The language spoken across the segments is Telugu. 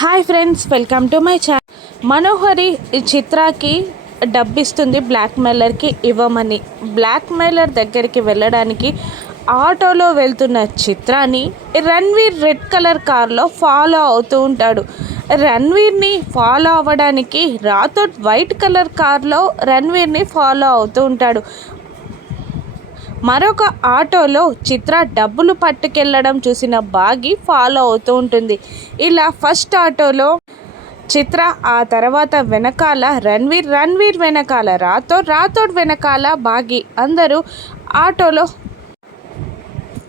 Hi friends, welcome to my channel. Manohari ఈ చిత్రాకి డబ్బిస్తుంది బ్లాక్మెయిలర్కి ఇవ్వమని. బ్లాక్మెయిలర్ దగ్గరికి వెళ్ళడానికి ఆటోలో వెళ్తున్న చిత్రాన్ని రణ్వీర్ రెడ్ కలర్ కార్లో ఫాలో అవుతూ ఉంటాడు. రణ్వీర్ని ఫాలో అవ్వడానికి రాథోడ్ వైట్ కలర్ కార్లో రణ్వీర్ని ఫాలో అవుతూ ఉంటాడు. మరొక ఆటోలో చిత్ర డబ్బులు పట్టుకెళ్ళడం చూసిన బాగి ఫాలో అవుతూ ఉంటుంది. ఇలా ఫస్ట్ ఆటోలో చిత్ర, ఆ తర్వాత వెనకాల రణ్వీర్ వెనకాల రాథోడ్ వెనకాల బాగి, అందరూ ఆటోలో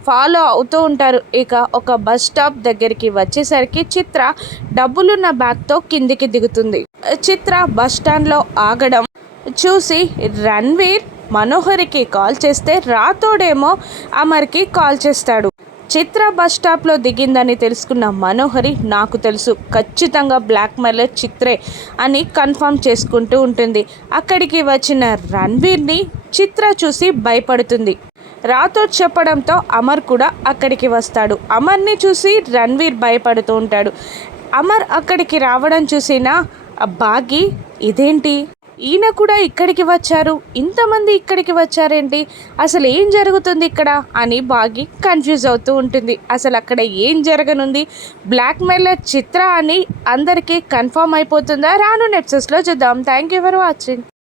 ఫాలో అవుతూ ఉంటారు. ఇక ఒక బస్ స్టాప్ దగ్గరికి వచ్చేసరికి చిత్ర డబ్బులున్న బ్యాగ్తో కిందికి దిగుతుంది. చిత్ర బస్ స్టాండ్లో ఆగడం చూసి రణ్వీర్ మనోహరికి కాల్ చేస్తే రాథోడేమో అమర్కి కాల్ చేస్తాడు. చిత్ర బస్ స్టాప్లో దిగిందని తెలుసుకున్న మనోహరి, నాకు తెలుసు ఖచ్చితంగా బ్లాక్మెయిలర్ చిత్రే అని కన్ఫర్మ్ చేసుకుంటూ ఉంటుంది. అక్కడికి వచ్చిన రణ్వీర్ని చిత్ర చూసి భయపడుతుంది. రాథోడ్ చెప్పడంతో అమర్ కూడా అక్కడికి వస్తాడు. అమర్ని చూసి రణ్వీర్ భయపడుతూ ఉంటాడు. అమర్ అక్కడికి రావడం చూసిన బాగి, ఇదేంటి ఈయన కూడా ఇక్కడికి వచ్చారు, ఇంతమంది ఇక్కడికి వచ్చారేంటి, అసలు ఏం జరుగుతుంది ఇక్కడ అని బాగి కన్ఫ్యూజ్ అవుతూ ఉంటుంది. అసలు అక్కడ ఏం జరగనుంది, బ్లాక్మెయిలర్ చిత్ర అని అందరికీ కన్ఫర్మ్ అయిపోతుందా? రాను ఎపిసోడ్స్లో చూద్దాం. Thank you for watching.